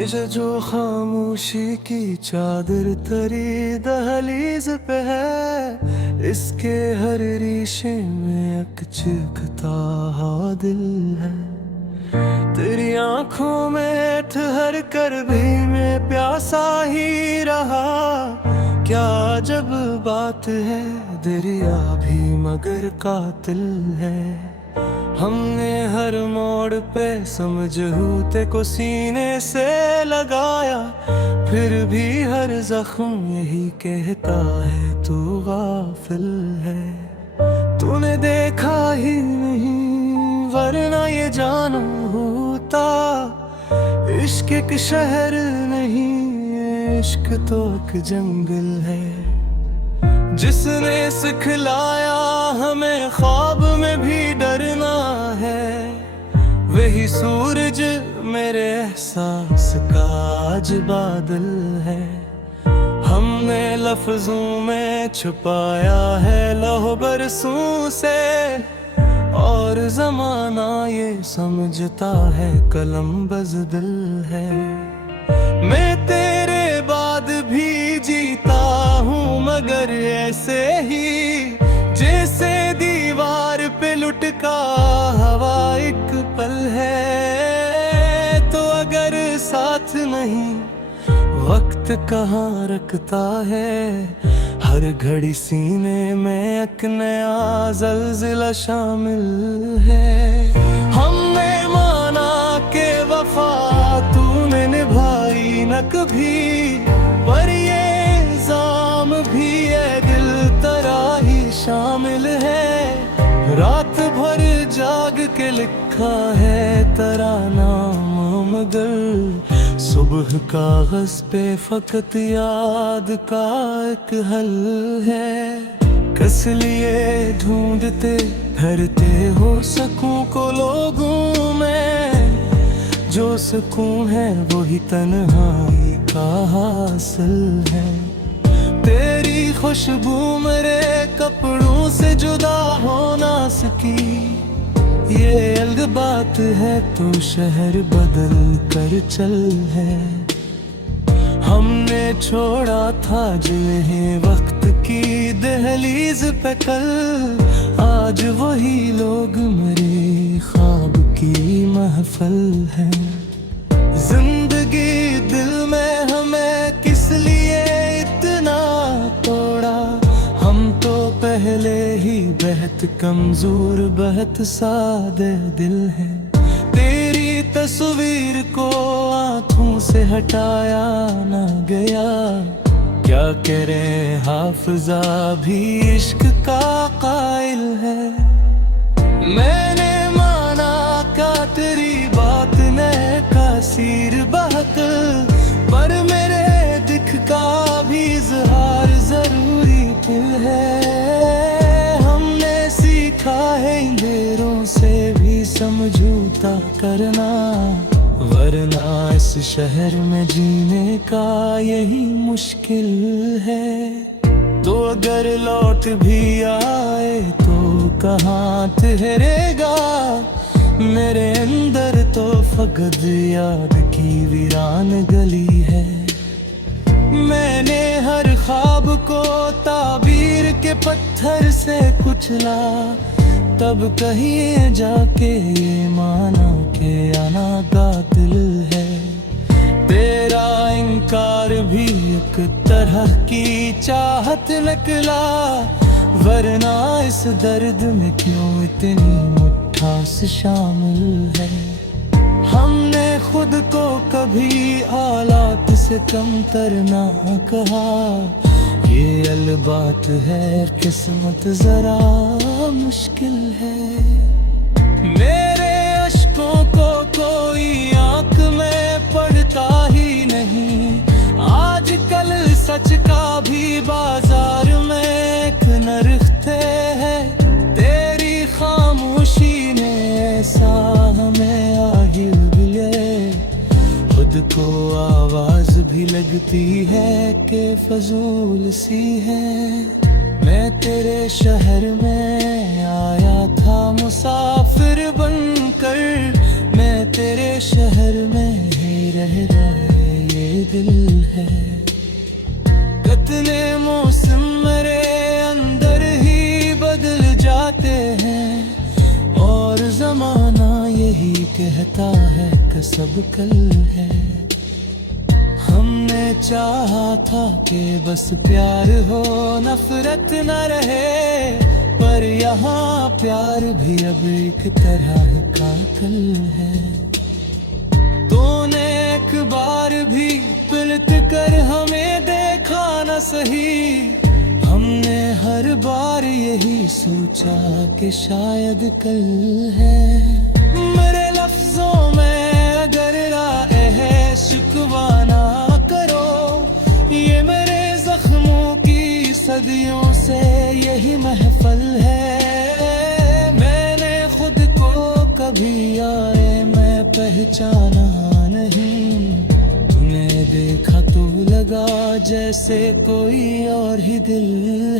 ये जो खामोशी की चादर तरी दहलीज पे है, इसके हर रीशे में एक चिखता हुआ दिल है। तेरी आंखों में ठहर कर भी मैं प्यासा ही रहा। क्या जब बात है, दरिया भी मगर कातिल है। हमने हर मोड़ पे समझौते को सीने से लगाया, फिर भी हर जख्म यही कहता है तू गाफिल है। तूने देखा ही नहीं वरना ये जाना होता, इश्क एक शहर नहीं, इश्क तो एक जंगल है। जिसने सिखलाया हमें ख्वाब में भी डरना है, वही सूरज मेरे एहसास का आज बादल है। हमने लफ्जों में छुपाया है लौह बरसों से, और जमाना ये समझता है कलम बज़दिल है। मैं तेरे बाद भी जीता हूँ मगर ऐसे ही, जैसे दीवार पे लुटका हवा एक पल है। तो अगर साथ नहीं वक्त कहाँ रखता है, हर घड़ी सीने में एक नया ज़ल्ज़ला शामिल है। हमने माना के वफा तूने निभाई न कभी, पर ये इल्ज़ाम भी है दिल तेरा ही शामिल है। रात भर जाग के लिखा है तेरा नाम मगर, सुबह कागज पे फकत याद का एक हल है। किस लिए ढूंढते फिरते हो सकूं को लोगों में, जो सुकून है वही तन्हाई का हासिल है। तेरी खुशबू मेरे कपड़ों से जुदा हो ना सकी, ये अलग बात है तो शहर बदल कर चल है। हमने छोड़ा था जिन्हें वक्त की दहलीज पे कल, आज वही लोग मेरे ख्वाब की महफिल है। जिंदगी दिल में हमें किस लिए इतना तोड़ा, हम तो पहले ही बेहद कमजोर बेहद सादे दिल है। तेरी तस्वीर को आँखों से हटाया ना गया, क्या करे हाफिजा भी इश्क का कायल है। मैंने माना का तेरी बात ने कासीर बहक, पर मेरे दिख का भी इज़हार जरूरी दिल है। हमने सीखा है अंधेरों से भी समझौता करना, वरना इस शहर में जीने का यही मुश्किल है। तो अगर लौट भी आए तो कहाँ ठहरेगा, मेरे अंदर तो फकत याद की वीरान गली है। मैंने हर ख्वाब को ताबीर के पत्थर से कुचला, तब कहीं जाके ये माना के आना कातिल है। तेरा इनकार भी एक तरह की चाहत निकला, वरना इस दर्द में क्यों इतनी मिठास शामिल है। हमने खुद को कभी हालात से कमतर ना कहा, ये अलबात है किस्मत जरा मुश्किल है। मेरे अश्कों को कोई आंख में पड़ता ही नहीं, आजकल सच का भी बाजार में एक नरखते हैं। तेरी खामोशी ने ऐसा हमें आहिर बिले, खुद को आवाज भी लगती है कि फजूल सी है। मैं तेरे शहर में आया था मुसाफिर बनकर, मैं तेरे शहर में ही रह रहा दिल है। कितने मौसम मेरे अंदर ही बदल जाते हैं, और जमाना यही कहता है कि सब कल है। हमने चाहा था कि बस प्यार हो, नफरत न रहे, पर यहाँ प्यार भी अब एक तरह का कल है। तूने एक बार भी पलट कर हमें देखा न सही, हमने हर बार यही सोचा कि शायद कल है। मेरे लफ्जों में अगर राय है शिकवा ना करो, ये मेरे जख्मों की सदियों से यही महफल है। मैंने खुद को कभी आए मैं पहचाना नहीं, तूने देखा तो लगा जैसे कोई और ही दिल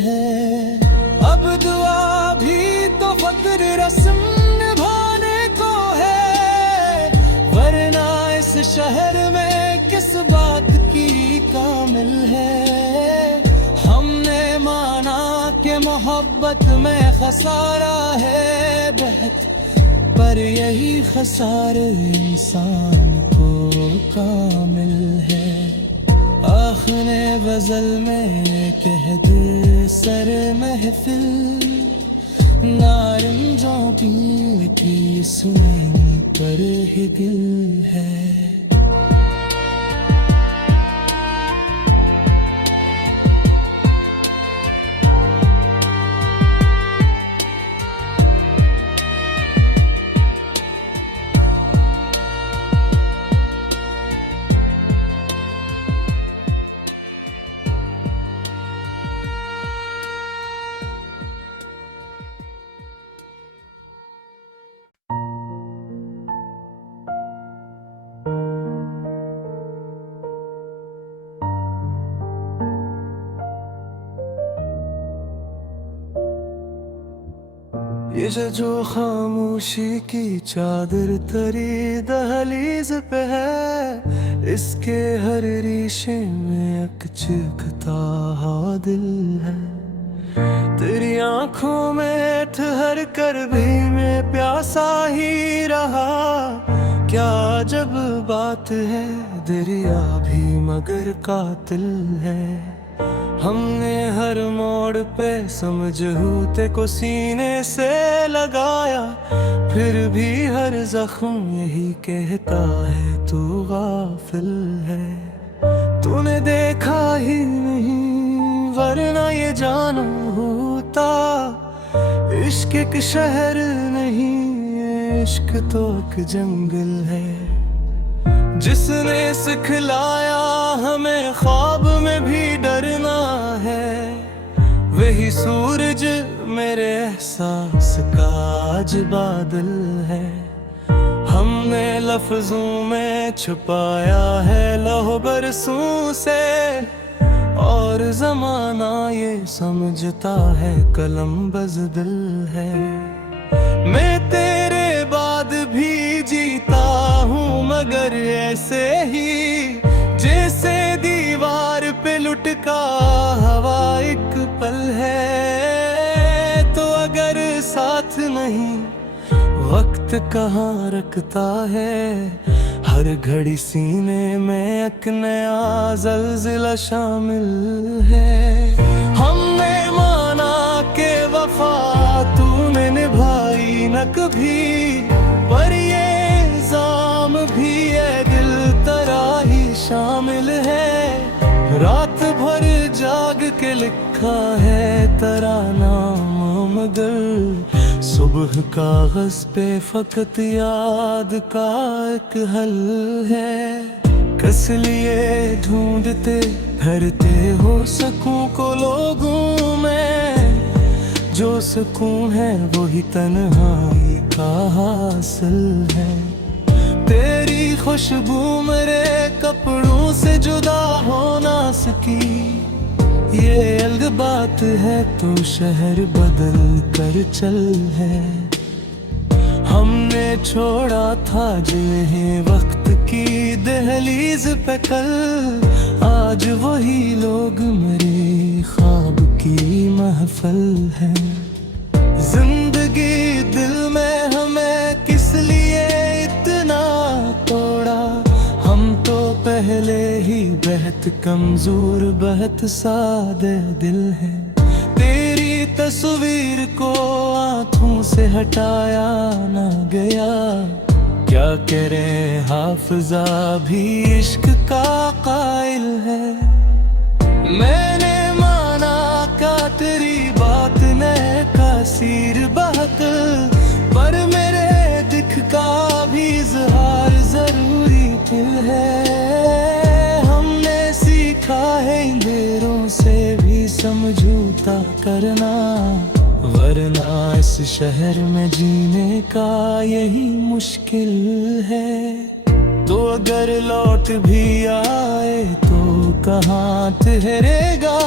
है। अब दुआ भी तो फक्र रस्म निभाने को है, वरना इस शहर में किस बात की कामिल है। हमने माना कि मोहब्बत में खसारा है बहुत, पर यही खसारे इंसान को कामिल है। आखिर गजल में कह दे सर महफिल, नारंजों की सुनने पर ही दिल है। ये जो खामोशी की चादर तरी दहलीज पे है, इसके हर रिश्ते में अकचकता दिल है। तेरी आंखों में ठहर कर भी मैं प्यासा ही रहा, क्या जब बात है दरिया भी मगर कातिल है। हमने हर मोड़ पे समझौते को सीने से लगाया, फिर भी हर जख्म यही कहता है तू गाफिल है। तूने देखा ही नहीं वरना ये जाना होता, इश्क एक शहर नहीं इश्क तो एक जंगल है। जिसने सिखलाया हमें ख्वाब में भी डरना है, वही सूरज मेरे एहसास का आज बादल है। हमने लफ्जों में छुपाया है लौह बरसों से, और जमाना ये समझता है कलम बज़दिल है। मैं तेरे बाद भी जीता हूँ मगर ऐसे ही, जैसे दीवार पे लुटका हवा एक पल है। तो अगर साथ नहीं वक्त कहाँ रखता है, हर घड़ी सीने में एक नया ज़ल्ज़ला शामिल है। हमने माना के वफा तूने निभाई न कभी, पर ये इल्ज़ाम भी है दिल तेरा ही शामिल है। रात भर जाग के लिखा है तेरा नाम मगर, सुबह कागज पे फकत याद का एक हल है। किस लिए ढूंढते फिरते हो सकूं को लोगों में, जो सुकून है वही तन्हाई का हासिल है। तेरी खुशबू मेरे कपड़ों से जुदा हो ना सकी, ये अलग बात है तो शहर बदल कर चल है। हमने छोड़ा था जिन्हें वक्त की दहलीज पे कल, आज वही लोग मेरे ख्वाब की महफिल है। जिंदगी दिल में हमें किस लिए इतना तोड़ा, हम तो पहले ही बेहद कमजोर बेहद सादे दिल है। तेरी तस्वीर को आंखों से हटाया ना गया, क्या करें हाफिजा भी इश्क का कायल है। मैंने माना का तेरी बात ने कासीर बात, पर मेरे दिख का भी इज़हार जरूरी दिल है। हमने सीखा है अंधेरों से भी समझौता करना, वरना इस शहर में जीने का यही मुश्किल है। तो अगर लौट भी आए तो कहाँ ठहरेगा,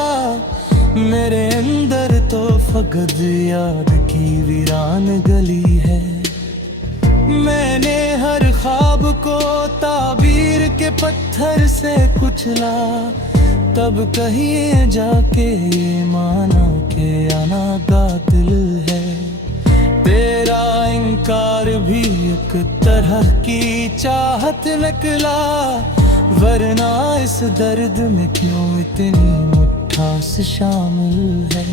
मेरे अंदर तो फकत याद की वीरान गली है। मैंने हर ख्वाब को ताबीर के पत्थर से कुचला, तब कहीं जाके ये माना कि आना कातिल है। तेरा इनकार भी एक तरह की चाहत निकला, वरना इस दर्द में क्यों इतनी मिठास शामिल है।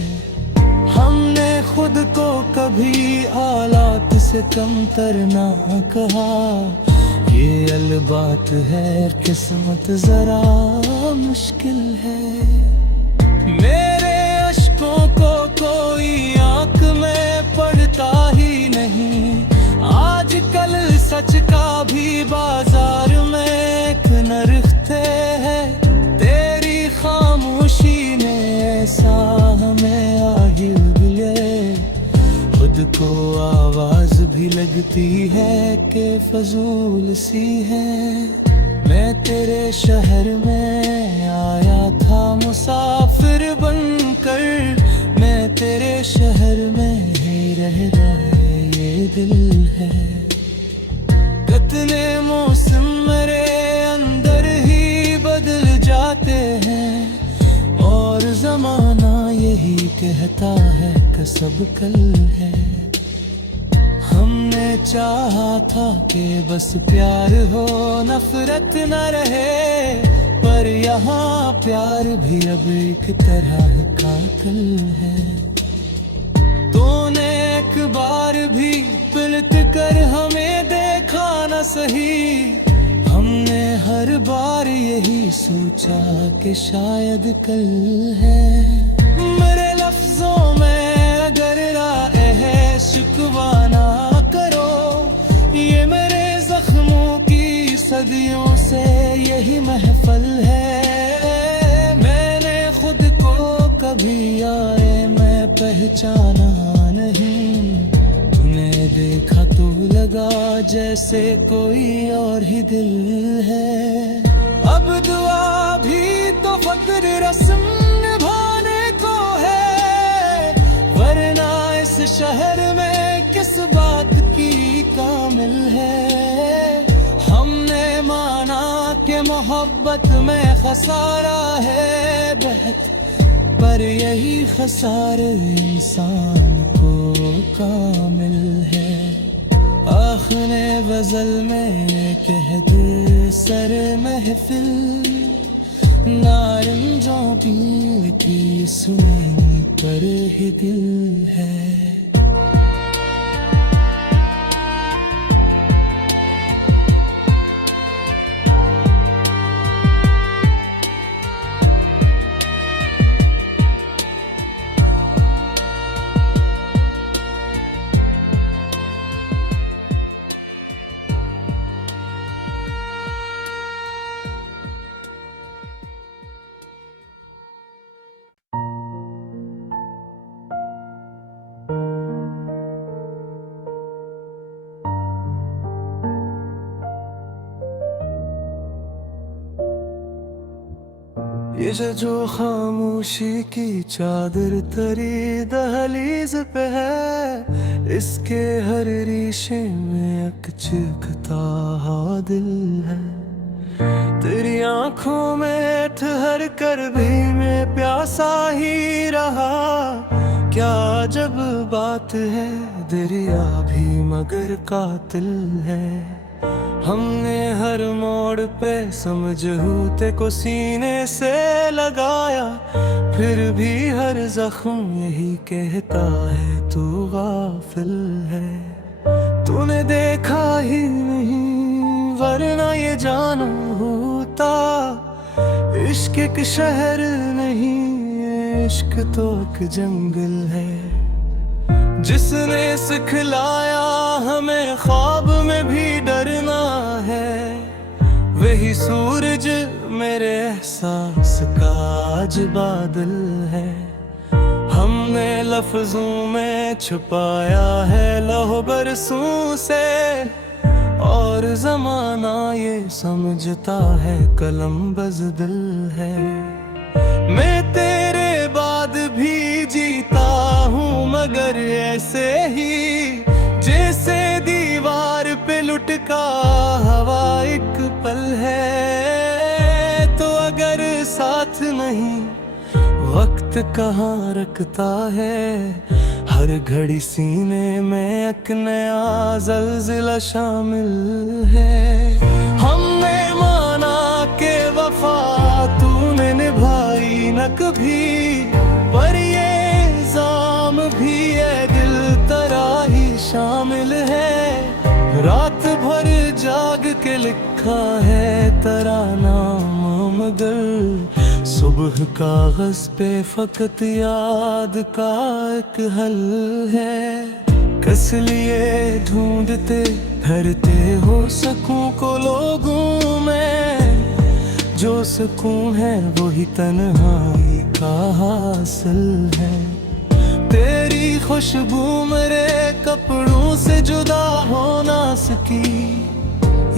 हमने खुद को कभी हालात से कमतर ना कहा, ये अलबात है किस्मत जरा मुश्किल है। मेरे अश्कों को कोई आंख में पड़ता ही नहीं, आजकल सच का भी बाजार में एक नरखते हैं। तेरी खामोशी ने ऐसा हमें आहिर दिए, खुद को आवाज भी लगती है कि फजूल सी है। मैं तेरे शहर में आया था मुसाफिर बनकर, मैं तेरे शहर में ही रह गए ये दिल है। कितने मौसम मेरे अंदर ही बदल जाते हैं, और जमाना यही कहता है कि सब कल है। हमने चाहा था कि बस प्यार हो नफरत न रहे, पर यहाँ प्यार भी अब एक तरह का कल है। तूने एक बार भी पलट कर हमें देखा न सही, हमने हर बार यही सोचा कि शायद कल है। मेरे लफ्जों में अगर राह है शिकवा ना करो, ये मेरे जख्मों की सदियों से यही महफल है। मैंने खुद को कभी आए मैं पहचाना नहीं, तूने देखा तो लगा जैसे कोई और ही दिल है। अब दुआ भी तो फक्र रस्म निभाने को है, वरना इस शहर में किस बात की कामिल है। हमने माना कि मोहब्बत में खसारा है बहुत, पर यही खसारे इंसान को कामिल है। आखिर गजल में कह दे सर महफिल, नारंजों पीर की सुनी पर ही दिल है। ये जो खामोशी की चादर तरी दहलीज पे है, इसके हर रिश्ते में अकचकता दिल है। तेरी आंखों में ठहर कर भी मैं प्यासा ही रहा। क्या जब बात है, दरिया भी मगर कातिल है। हमने हर मोड़ पे समझौते को सीने से लगाया, फिर भी हर जख्म यही कहता है तू गाफिल है। तूने देखा ही नहीं वरना ये जाना होता, इश्क एक शहर नहीं, इश्क तो एक जंगल है। जिसने सिखलाया हमें ख्वाब में भी डरना है, वही सूरज मेरे एहसास का आज बादल है। हमने लफ्जों में छुपाया है लौह बरसों से, और जमाना ये समझता है कलम बज़दिल है। मैं तेरे बाद भी जीता हूँ मगर ऐसे ही, जैसे दीवार पे लुटका हवा एक पल है। तो अगर साथ नहीं वक्त कहाँ रखता है, हर घड़ी सीने में एक नया ज़ल्ज़ला शामिल है। हमने माना के वफा तूने निभाई न कभी, पर ये इल्ज़ाम भी है दिल तेरा ही शामिल है। रात भर जाग के लिखा है तेरा नाम मगर, सुबह कागज पे फकत याद का एक हल है। कस लिए ढूंढते फिरते हो सकूं को लोगों में, जो सुकून है वही तन्हाई का हासिल है। तेरी खुशबू मेरे कपड़ों से जुदा हो ना सकी,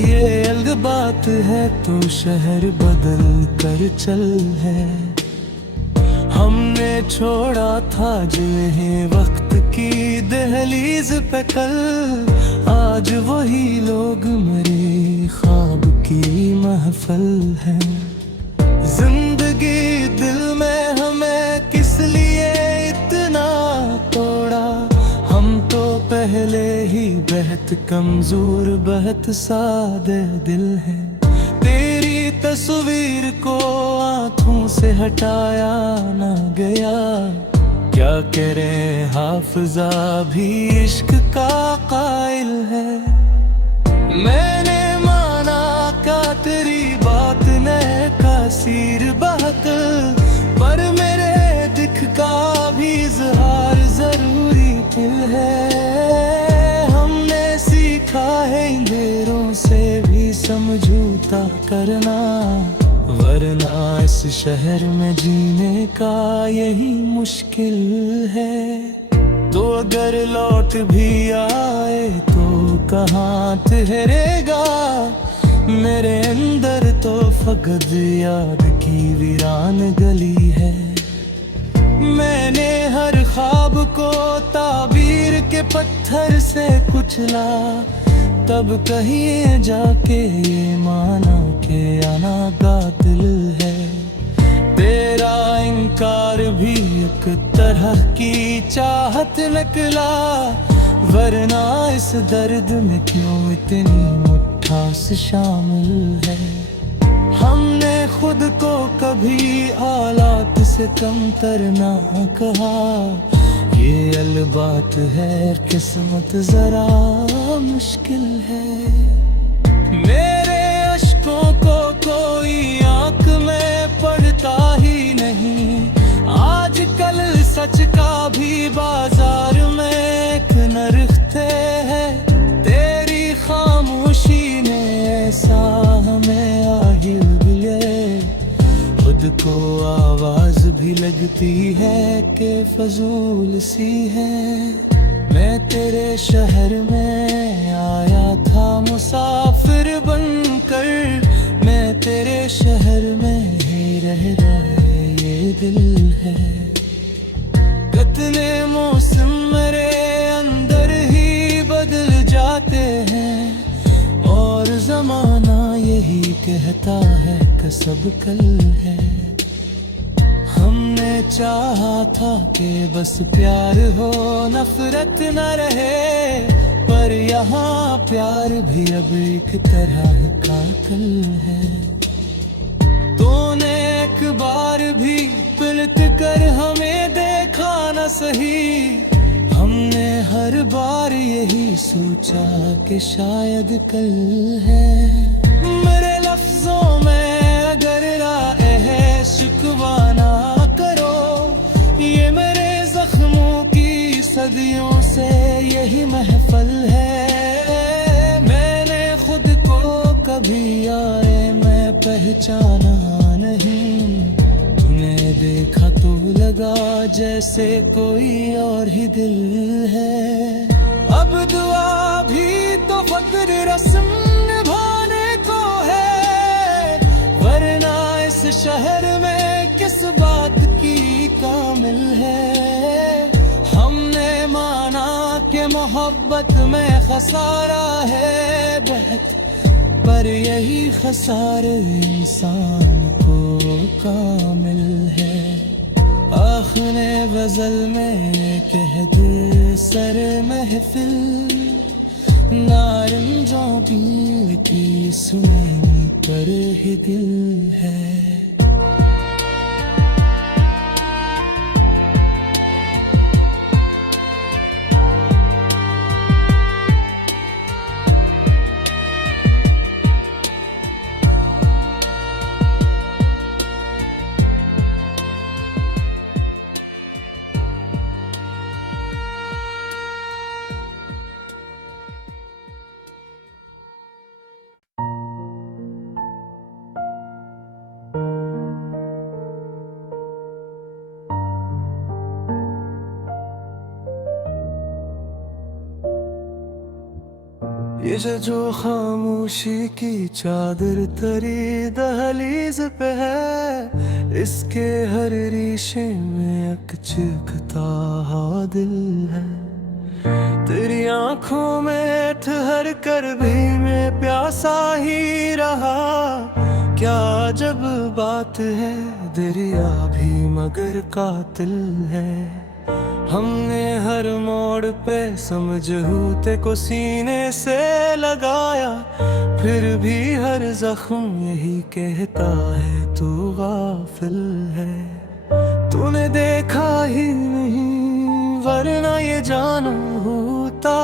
ये अलग बात है तो शहर बदल कर चल है। हमने छोड़ा था जिन्हें वक्त की दहलीज पे कल, आज वही लोग मेरे ख्वाब की महफिल है। जिंदगी दिल में हमें किस लिए इतना तोड़ा, हम तो पहले ही बेहद कमजोर बेहद सादे दिल है। तेरी तस्वीर को आंखों से हटाया ना गया, क्या करे हाफिजा भी इश्क का कायल है। मैंने माना का तेरी बात ने कासीर बात, पर मेरे दिख का भी इज़हार जरूरी दिल है। हमने सीखा है अंधेरों से भी समझौता करना, वरना इस शहर में जीने का यही मुश्किल है। तो अगर लौट भी आए तो कहाँ ठहरेगा, मेरे अंदर तो फकत याद की वीरान गली है। मैंने हर ख्वाब को ताबीर के पत्थर से कुचला, तब कहीं जाके ये माना के आना कातिल है। तेरा इनकार भी एक तरह की चाहत निकला, वरना इस दर्द में क्यों इतनी मिठास शामिल है। हमने खुद को कभी हालात से कमतर ना कहा, ये अलबात है किस्मत जरा मुश्किल है। मेरे अश्कों को कोई आंख में पढ़ता ही नहीं, आजकल सच का भी बाजार में एक नरखते है। तेरी खामोशी ने ऐसा हमें आहिल दिए, खुद को आवाज भी लगती है कि फजूल सी है। मैं तेरे शहर में आया था मुसाफिर बनकर, मैं तेरे शहर में ही रह रहा दिल है। कितने मौसम मेरे अंदर ही बदल जाते हैं, और जमाना यही कहता है कि सब कल है। हमने चाहा था कि बस प्यार हो, नफरत न रहे, पर यहाँ प्यार भी अब एक तरह का कल है। तूने एक बार भी पलट कर हमें देखा न सही, हमने हर बार यही सोचा कि शायद कल है। मेरे लफ्जों में अगर राय है शिकवा ना करो, ये मेरे जख्मों की सदियों से यही महफल है। मैंने खुद को कभी आए मैं पहचाना नहीं, तूने देखा तो लगा जैसे कोई और ही दिल है। अब दुआ भी तो फक्र रस्म निभाने को है, वरना इस शहर में किस बात की कामिल है। हमने माना कि मोहब्बत में खसारा है बहुत, पर यही खसारे इंसान को कामिल है। आखिर गजल में कह दे सर महफिल, नारंजों की सुनी पर ही दिल है। ये जो खामोशी की चादर तरी दहलीज पे है, इसके हर रिश्ते में अकचकता दिल है। तेरी आंखों में ठहर कर भी मैं प्यासा ही रहा, क्या जब बात है दरिया भी मगर कातिल है। हमने हर मोड़ पे समझौते को सीने से लगाया, फिर भी हर जख्म यही कहता है तू गाफिल है। तूने देखा ही नहीं वरना ये जाना होता,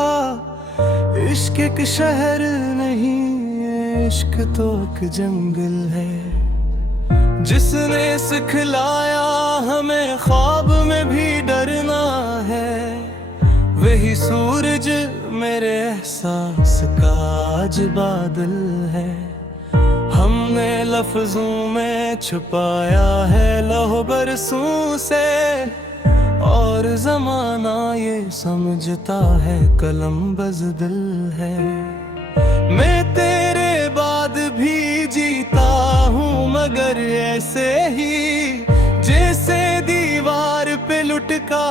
इश्क एक शहर नहीं इश्क तो एक जंगल है। जिसने सिखलाया हमें ख्वाब में भी डरना है, वही सूरज मेरे एहसास का आज बादल है। हमने लफ्जों में छुपाया है लौह बरसों से, और जमाना ये समझता है कलम बज़दिल है। मैं तेरे बाद भी जीता हूँ मगर ऐसे ही, जैसे दीवार पे लुटका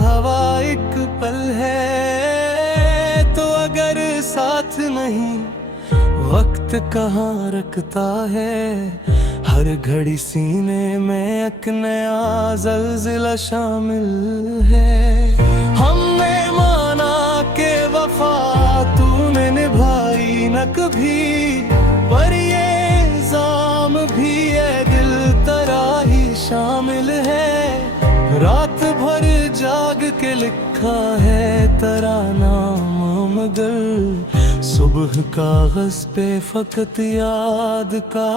हवा एक पल है। तो अगर साथ नहीं वक्त कहाँ रखता है, हर घड़ी सीने में एक नया ज़ल्ज़ला शामिल है। हमने माना के वफा तूने निभाई न कभी, पर ये इल्ज़ाम भी है दिल तेरा ही शामिल है। रात भर जाग के लिखा है तेरा नाम, मगर सुबह कागज़ पे फकत याद का